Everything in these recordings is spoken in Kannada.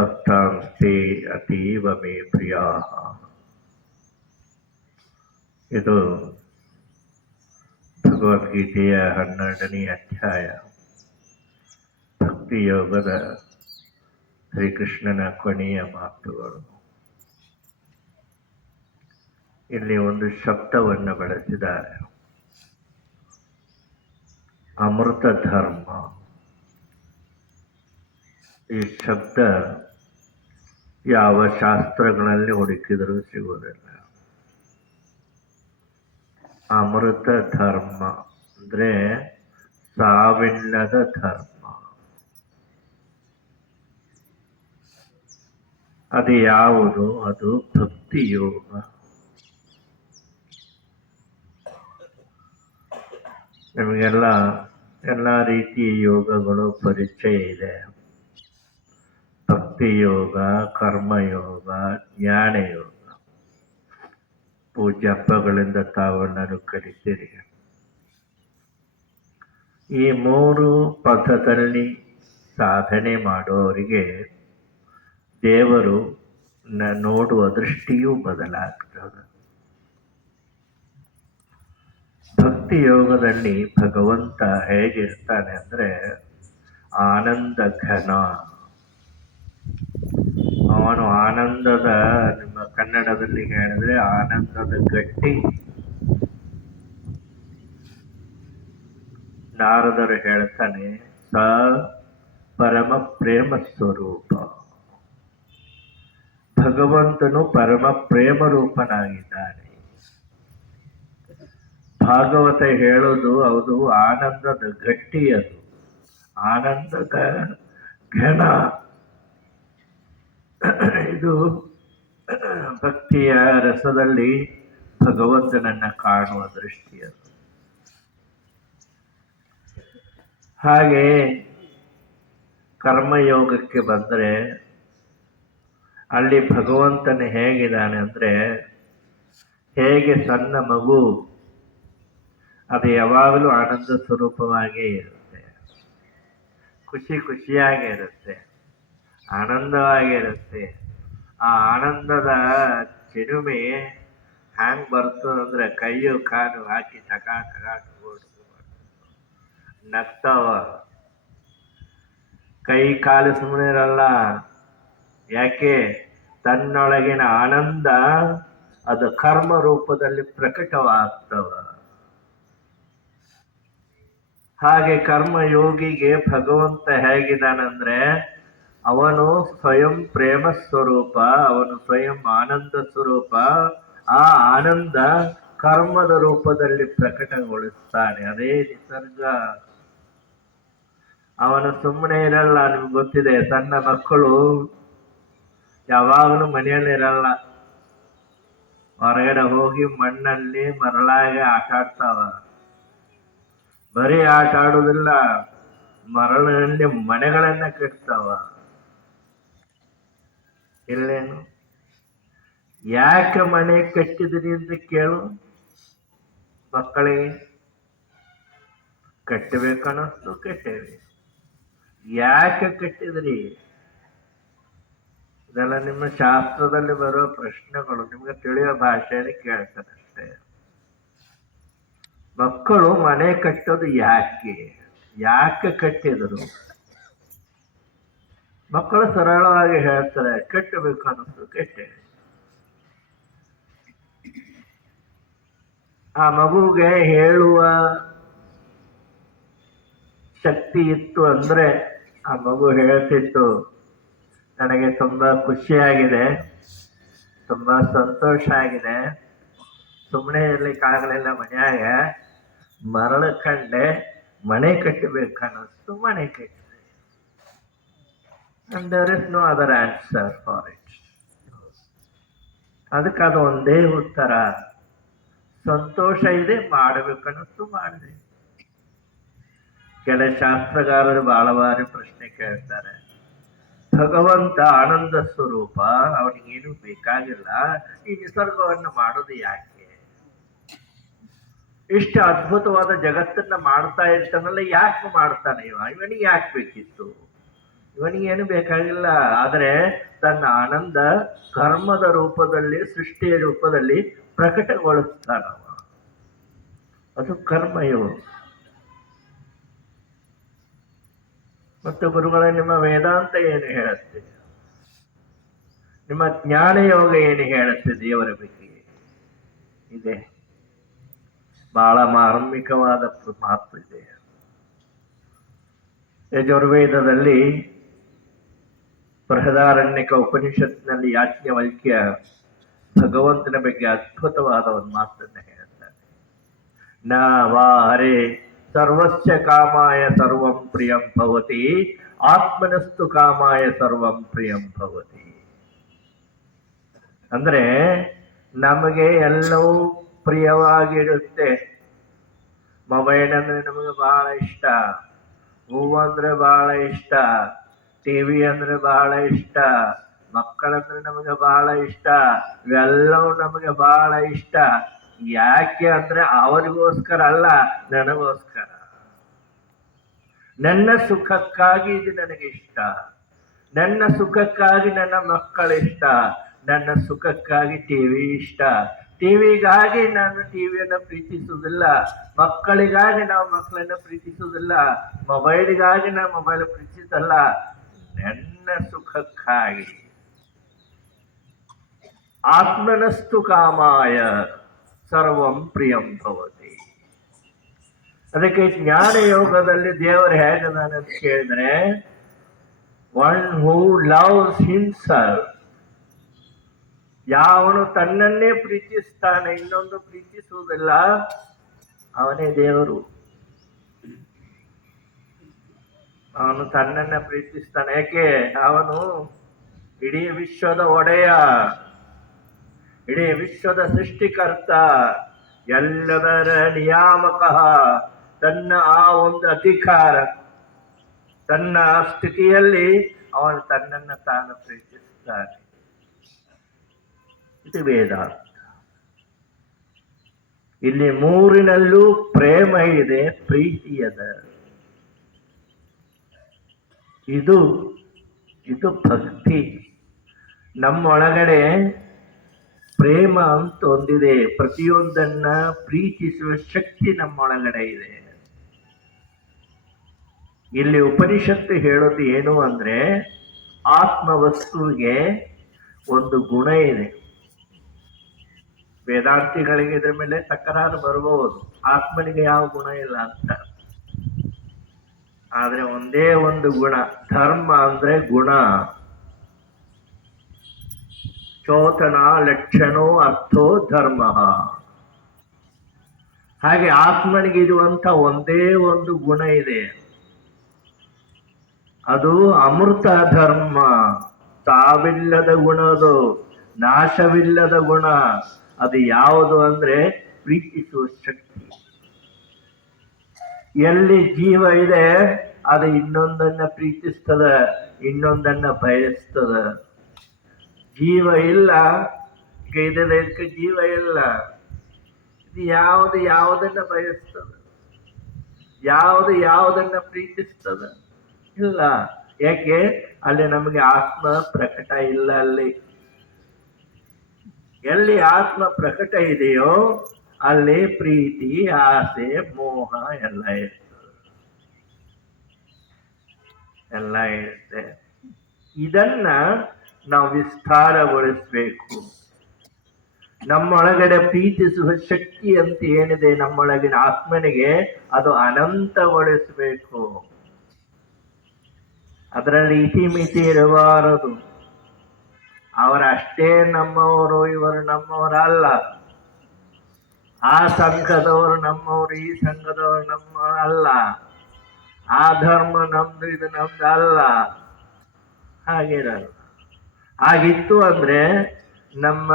ಭಕ್ತಾಂಸ್ತೆ ಅತೀವ ಮೇ ಪ್ರಿಯ ಇದು ಭಗವದ್ಗೀತೆಯ ಹನ್ನೆರಡನೇ ಅಧ್ಯಾಯ. ಭಕ್ತಿ ಯೋಗದ ಶ್ರೀಕೃಷ್ಣನ ಕೊನೆಯ ಮಾತುಗಳು. ಇಲ್ಲಿ ಒಂದು ಶಬ್ದವನ್ನು ಬಳಸಿದ್ದಾರೆ. ಅಮೃತ ಧರ್ಮ ಈ ಶಬ್ದ ಯಾವ ಶಾಸ್ತ್ರಗಳಲ್ಲಿ ಹುಡುಕಿದರೂ ಸಿಗುವುದಿಲ್ಲ. ಅಮೃತ ಧರ್ಮ ಅಂದರೆ ಸಾವಿಲ್ಲದ ಧರ್ಮ. ಅದು ಯಾವುದು? ಅದು ಭಕ್ತಿ ಯೋಗ ನಿಮಗೆಲ್ಲ ಎಲ್ಲ ರೀತಿಯ ಯೋಗಗಳು ಪರಿಚಯ ಇದೆ. ಭಕ್ತಿ ಯೋಗ ಕರ್ಮಯೋಗ ಜ್ಞಾನ ಯೋಗ ಹಬ್ಬಗಳಿಂದ ತಾವೆಲ್ಲರೂ ಕಲಿತೀರಿ ಈ ಮೂರು ಪಥದಲ್ಲಿ ಸಾಧನೆ ಮಾಡುವವರಿಗೆ ದೇವರು ನೋಡುವ ದೃಷ್ಟಿಯೂ ಬದಲಾಗ್ತದೆ. ಭಕ್ತಿ ಯೋಗದಲ್ಲಿ ಭಗವಂತ ಹೇಗಿರ್ತಾನೆ ಅಂದ್ರೆ ಆನಂದ ಘನ. ಅವನು ಆನಂದದ ನಿಮ್ಮ ಕನ್ನಡದಲ್ಲಿ ಹೇಳಿದ್ರೆ ಆನಂದದ ಗಟ್ಟಿ. ನಾರದರು ಹೇಳ್ತಾನೆ, ಸ ಪರಮ ಪ್ರೇಮ ಸ್ವರೂಪ. ಭಗವಂತನು ಪರಮ ಪ್ರೇಮ ರೂಪನಾಗಿದ್ದಾನೆ. ಭಾಗವತ ಹೇಳೋದು ಅದು ಆನಂದದ ಗಟ್ಟಿ ಅದು. ಆನಂದದ ಘನ. ಇದು ಭಕ್ತಿಯ ರಸದಲ್ಲಿ ಭಗವಂತನನ್ನು ಕಾಣುವ ದೃಷ್ಟಿಯದು ಹಾಗೆ ಕರ್ಮಯೋಗಕ್ಕೆ ಬಂದರೆ ಅಲ್ಲಿ ಭಗವಂತನ ಹೇಗಿದ್ದಾನೆ ಅಂದರೆ ಹೇಗೆ ಸಣ್ಣ ಮಗು ಅದು ಯಾವಾಗಲೂ ಆನಂದ ಸ್ವರೂಪವಾಗಿಯೇ ಇರುತ್ತೆ. ಖುಷಿ ಖುಷಿಯಾಗಿ ಇರುತ್ತೆ ಆನಂದವಾಗಿರುತ್ತೆ. ಆ ಆನಂದದ ಚಿಲುಮೆ ಹ್ಯಾಂಗ್ ಬರ್ತದಂದ್ರೆ ಕೈಯು ಕಾಲು ಹಾಕಿ ಟಕ ಟಕ ನಗ್ತಾವ. ಕೈ ಕಾಲು ಸುಮ್ಮನೆ ಇರಲ್ಲ. ಯಾಕೆ? ತನ್ನೊಳಗಿನ ಆನಂದ ಅದು ಕರ್ಮ ರೂಪದಲ್ಲಿ ಪ್ರಕಟವಾಗ್ತವ. ಹಾಗೆ ಕರ್ಮ ಯೋಗಿಗೆ ಭಗವಂತ ಹೇಗಿದ್ದಾನಂದ್ರೆ ಅವನು ಸ್ವಯಂ ಪ್ರೇಮ ಸ್ವರೂಪ, ಅವನು ಸ್ವಯಂ ಆನಂದ ಸ್ವರೂಪ. ಆ ಆನಂದ ಕರ್ಮದ ರೂಪದಲ್ಲಿ ಪ್ರಕಟಗೊಳಿಸ್ತಾನೆ ಅದೇ ನಿಸರ್ಗ. ಅವನು ಸುಮ್ಮನೆ ಇರಲ್ಲ, ನಿಮ್ಗೆ ಗೊತ್ತಿದೆ ಸಣ್ಣ ಮಕ್ಕಳು ಯಾವಾಗಲೂ ಮನೆಯಲ್ಲಿ ಇರಲ್ಲ. ಹೊರಗಡೆ ಹೋಗಿ ಮಣ್ಣಲ್ಲಿ ಮರಳಾಗಿ ಆಟ ಆಡ್ತಾವ. ಬರೀ ಆಟ ಆಡುವುದಿಲ್ಲ ಮರಳಿನಲ್ಲಿ ಮನೆಗಳನ್ನ ಕಟ್ತಾವ. ಇಲ್ಲೇನು ಯಾಕೆ ಮನೆ ಕಟ್ಟಿದ್ರಿ ಅಂತ ಕೇಳು. ಮಕ್ಕಳಿಗೆ ಕಟ್ಟಬೇಕನ್ನೋದು ಕಟ್ಟೇವಿ ಯಾಕೆ ಕಟ್ಟಿದ್ರಿ? ಇದೆಲ್ಲ ನಿಮ್ಮ ಶಾಸ್ತ್ರದಲ್ಲಿ ಬರೋ ಪ್ರಶ್ನೆಗಳು. ನಿಮ್ಗೆ ತಿಳಿಯೋ ಭಾಷೆಯಲ್ಲಿ ಕೇಳ್ತಾರೆ ಮಕ್ಕಳು ಮನೆ ಕಟ್ಟೋದು ಯಾಕೆ? ಯಾಕೆ ಕಟ್ಟಿದರು? ಮಕ್ಕಳು ಸರಳವಾಗಿ ಹೇಳ್ತಾರೆ ಕೆಟ್ಟಬೇಕು ಅನ್ನಿಸ್ತು ಕೆಟ್ಟೆ. ಆ ಮಗುಗೆ ಹೇಳುವ ಶಕ್ತಿ ಇತ್ತು ಅಂದ್ರೆ ಆ ಮಗು ಹೇಳ್ತಿತ್ತು, ನನಗೆ ತುಂಬಾ ಖುಷಿಯಾಗಿದೆ, ತುಂಬಾ ಸಂತೋಷ ಆಗಿದೆ. ಸುಮ್ಮನೆ ಇರ್ಲಿಕ್ಕಾಗಲಿಲ್ಲ ಮನೆಯಾಗ ಮರಳು ಕಂಡೆ ಮನೆ ಕಟ್ಟಬೇಕನ್ನಿಸ್ತು ಮನೆ ಕಟ್ಟಿದೆ is no other answer for it ಅದಕ್ಕೆ ಅದು ಒಂದೇ ಉತ್ತರ. ಸಂತೋಷ ಇದೆ ಮಾಡಬೇಕನ್ನಿಸ್ತು ಮಾಡಿದೆ. ಕೆಲ ಶಾಸ್ತ್ರಗಾರರು ಬಹಳ ಬಾರಿ ಪ್ರಶ್ನೆ ಕೇಳ್ತಾರೆ. ಭಗವಂತ ಆನಂದ ಸ್ವರೂಪ, ಅವನಿಗೇನು ಬೇಕಾಗಿಲ್ಲ, ಈ ನಿಸರ್ಗವನ್ನು ಮಾಡೋದು ಯಾಕೆ? ಇಷ್ಟು ಅದ್ಭುತವಾದ ಜಗತ್ತನ್ನ ಮಾಡ್ತಾ ಇರ್ತಾನಲ್ಲ, ಯಾಕೆ ಮಾಡ್ತಾನೆ ಇವ? ಇವನಿಗೆ ಯಾಕೆ ಬೇಕಿತ್ತು? ಇವನಿಗೇನು ಬೇಕಾಗಿಲ್ಲ. ಆದರೆ ತನ್ನ ಆನಂದ ಕರ್ಮದ ರೂಪದಲ್ಲಿ, ಸೃಷ್ಟಿಯ ರೂಪದಲ್ಲಿ ಪ್ರಕಟಗೊಳ್ಳುತ್ತಾನ ಅದು ಕರ್ಮಯೋಗ ಮತ್ತು ಗುರುಗಳ, ನಿಮ್ಮ ವೇದಾಂತ ಏನು ಹೇಳುತ್ತೆ? ನಿಮ್ಮ ಜ್ಞಾನ ಯೋಗ ಏನು ಹೇಳುತ್ತೆ ದೇವರ ಬಗ್ಗೆ? ಇದೆ. ಬಹಳ ಮಾರ್ಮಿಕವಾದ ಮಾತು ಇದೆ. ಯಜುರ್ವೇದದಲ್ಲಿ ಬೃಹದಾರಣ್ಯಕ ಉಪನಿಷತ್ನಲ್ಲಿ ಯಾಜ್ಞವಲ್ಕ್ಯ ಭಗವಂತನ ಬಗ್ಗೆ ಅದ್ಭುತವಾದ ಒಂದು ಮಾತನ್ನು ಹೇಳ್ತಾರೆ. ನ ವಾರೆ ಸರ್ವಸ್ಯ ಕಾಮಾಯ ಸರ್ವಂ ಪ್ರಿಯಂ ಭವತಿ, ಆತ್ಮನಸ್ತು ಕಾಮಾಯ ಸರ್ವಂ ಪ್ರಿಯಂ ಭವತಿ. ಅಂದ್ರೆ ನಮಗೆ ಎಲ್ಲವೂ ಪ್ರಿಯವಾಗಿರುತ್ತೆ. ಮೊಬೈಲ್ ಅಂದ್ರೆ ನಮಗೆ ಬಹಳ ಇಷ್ಟ ಹೂವು ಅಂದ್ರೆ ಬಹಳ ಇಷ್ಟ ಟಿವಿ ಅಂದ್ರೆ ಬಹಳ ಇಷ್ಟ ಮಕ್ಕಳಂದ್ರೆ ನಮಗೆ ಬಹಳ ಇಷ್ಟ, ಇವೆಲ್ಲವೂ ನಮಗೆ ಬಹಳ ಇಷ್ಟ. ಯಾಕೆ ಅಂದ್ರೆ ಅವರಿಗೋಸ್ಕರ ಅಲ್ಲ, ನನಗೋಸ್ಕರ. ನನ್ನ ಸುಖಕ್ಕಾಗಿ ಇದು ನನಗೆ ಇಷ್ಟ. ನನ್ನ ಸುಖಕ್ಕಾಗಿ ನನ್ನ ಮಕ್ಕಳಿಷ್ಟ ನನ್ನ ಸುಖಕ್ಕಾಗಿ ಟಿವಿ ಇಷ್ಟ. ಟಿವಿಗಾಗಿ ನಾನು ಟಿವಿಯನ್ನು ಪ್ರೀತಿಸುವುದಿಲ್ಲ. ಮಕ್ಕಳಿಗಾಗಿ ನಾವು ಮಕ್ಕಳನ್ನ ಪ್ರೀತಿಸುವುದಿಲ್ಲ. ಮೊಬೈಲಿಗಾಗಿ ನಾವು ಮೊಬೈಲ್ ಪ್ರೀತಿಸಲ್ಲ ನನ್ನ ಸುಖಕ್ಕಾಗಿ. ಆತ್ಮನಸ್ತು ಕಾಮಾಯ ಸರ್ವಂ ಪ್ರಿಯಂ ಭವತಿ. ಅದಕ್ಕೆ ಜ್ಞಾನ ಯೋಗದಲ್ಲಿ ದೇವರು ನಾನು ಅಂತ ಕೇಳಿದ್ರೆ ಒನ್ ಹೂ ಲವ್ಸ್ ಹಿಮ್ಸೆಲ್ಫ್ ಯಾವನು ತನ್ನನ್ನೇ ಪ್ರೀತಿಸ್ತಾನೆ, ಇನ್ನೊಂದು ಪ್ರೀತಿಸುವುದಿಲ್ಲ, ಅವನೇ ದೇವರು. ಅವನು ತನ್ನನ್ನ ಪ್ರೀತಿಸ್ತಾನೆ. ಯಾಕೆ? ಅವನು ಇಡೀ ವಿಶ್ವದ ಒಡೆಯ, ಇಡೀ ವಿಶ್ವದ ಸೃಷ್ಟಿಕರ್ತ, ಎಲ್ಲದರ ನಿಯಾಮಕ, ತನ್ನ ಆ ಒಂದು ಅಧಿಕಾರ, ತನ್ನ ಸ್ಥಿತಿಯಲ್ಲಿ ಅವನು ತನ್ನನ್ನು ತಾನು ಪ್ರೀತಿಸ್ತಾನೆ. ಇದು ವೇದಾಂತ. ಇಲ್ಲಿ ಮೂರಿನಲ್ಲೂ ಪ್ರೇಮ ಇದೆ, ಪ್ರೀತಿಯದ. ಇದು ಇದು ಭಕ್ತಿ ನಮ್ಮೊಳಗಡೆ ಪ್ರೇಮ ಅಂತ ಹೊಂದಿದೆ ಪ್ರತಿಯೊಂದನ್ನ ಪ್ರೀತಿಸುವ ಶಕ್ತಿ ನಮ್ಮೊಳಗಡೆ ಇದೆ. ಇಲ್ಲಿ ಉಪನಿಷತ್ತು ಹೇಳೋದು ಏನು ಅಂದ್ರೆ ಆತ್ಮ ವಸ್ತುವಿಗೆ ಒಂದು ಗುಣ ಇದೆ. ವೇದಾರ್ಥಿಗಳಿಗೆ ಇದ್ರ ಮೇಲೆ ತಕರಾರು ಬರಬಹುದು. ಆತ್ಮನಿಗೆ ಯಾವ ಗುಣ ಇಲ್ಲ ಅಂತ. ಆದ್ರೆ ಒಂದೇ ಒಂದು ಗುಣ, ಧರ್ಮ ಅಂದ್ರೆ ಗುಣ. ಚೋತನ ಲಕ್ಷಣೋ ಅರ್ಥೋ ಧರ್ಮ. ಹಾಗೆ ಆತ್ಮನಿಗಿರುವಂಥ ಒಂದೇ ಒಂದು ಗುಣ ಇದೆ. ಅದು ಅಮೃತ ಧರ್ಮ. ತಾವಿಲ್ಲದ ಗುಣ ಅದು, ನಾಶವಿಲ್ಲದ ಗುಣ. ಅದು ಯಾವುದು ಅಂದ್ರೆ ಪ್ರೀತಿಸುವ ಶಕ್ತಿ. ಎಲ್ಲಿ ಜೀವ ಇದೆ, ಅದು ಇನ್ನೊಂದನ್ನ ಪ್ರೀತಿಸ್ತದ, ಇನ್ನೊಂದನ್ನ ಬಯಸ್ತದ. ಜೀವ ಇಲ್ಲ ಇದಕ್ಕೆ ಜೀವ ಇಲ್ಲ. ಇದು ಯಾವುದು ಯಾವುದನ್ನ ಬಯಸ್ತದ? ಯಾವುದು ಯಾವುದನ್ನ ಪ್ರೀತಿಸ್ತದ? ಇಲ್ಲ. ಯಾಕೆ? ಅಲ್ಲಿ ನಮಗೆ ಆತ್ಮ ಪ್ರಕಟ ಇಲ್ಲ ಅಲ್ಲಿ. ಎಲ್ಲಿ ಆತ್ಮ ಪ್ರಕಟ ಇದೆಯೋ ಅಲ್ಲಿ ಪ್ರೀತಿ, ಆಸೆ, ಮೋಹ ಎಲ್ಲ ಇರ್ತದೆ. ಎಲ್ಲ ಇರುತ್ತೆ ಇದನ್ನ ನಾವು ವಿಸ್ತಾರಗೊಳಿಸ್ಬೇಕು. ನಮ್ಮೊಳಗಡೆ ಪ್ರೀತಿಸುವ ಶಕ್ತಿ ಅಂತ ಏನಿದೆ, ನಮ್ಮೊಳಗಿನ ಆತ್ಮನಿಗೆ ಅದು ಅನಂತಗೊಳಿಸಬೇಕು. ಅದರಲ್ಲಿ ಇತಿಮಿತಿ ಇರಬಾರದು. ಅವರಷ್ಟೇ ನಮ್ಮವರು, ಇವರು ನಮ್ಮವರಲ್ಲ. ಆ ಸಂಘದವರು ನಮ್ಮವರು, ಈ ಸಂಘದವರು ಅಲ್ಲ. ಆ ಧರ್ಮ ನಮ್ದು, ಇದು ನಮ್ದು ಅಲ್ಲ. ಹಾಗಿರಲ್ಲ. ಆಗಿತ್ತು ಅಂದ್ರೆ ನಮ್ಮ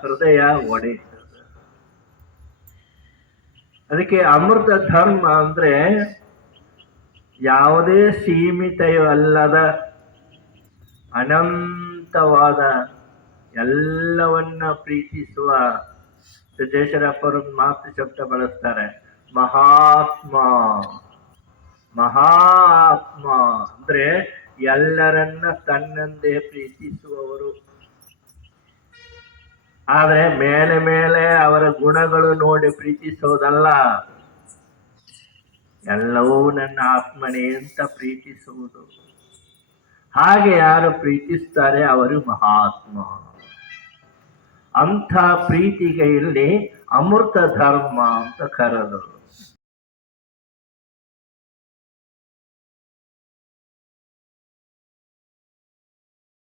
ಹೃದಯ ಒಡೆಯುತ್ತದೆ. ಅದಕ್ಕೆ ಅಮೃತ ಧರ್ಮ ಅಂದ್ರೆ ಯಾವುದೇ ಸೀಮಿತವಲ್ಲದ ಅನಂತವಾದ ಎಲ್ಲವನ್ನ ಪ್ರೀತಿಸುವ ಸಿದ್ದೇಶ್ವರಪ್ಪರು ಮಾತೃ ಶಬ್ದ ಬಳಸ್ತಾರೆ. ಮಹಾತ್ಮ. ಮಹಾತ್ಮ. ಅಂದ್ರೆ ಎಲ್ಲರನ್ನ ತನ್ನಂದೇ ಪ್ರೀತಿಸುವವರು. ಆದ್ರೆ ಮೇಲೆ ಮೇಲೆ ಅವರ ಗುಣಗಳು ನೋಡಿ ಪ್ರೀತಿಸೋದಲ್ಲ. ಎಲ್ಲವೂ ನನ್ನ ಆತ್ಮನೇ ಅಂತ ಪ್ರೀತಿಸುವುದು. ಹಾಗೆ ಯಾರು ಪ್ರೀತಿಸ್ತಾರೆ ಅವರು ಮಹಾತ್ಮ. ಅಂಥ ಪ್ರೀತಿಗೆ ಇಲ್ಲಿ ಅಮೃತ ಧರ್ಮ ಅಂತ ಕರೆದರು.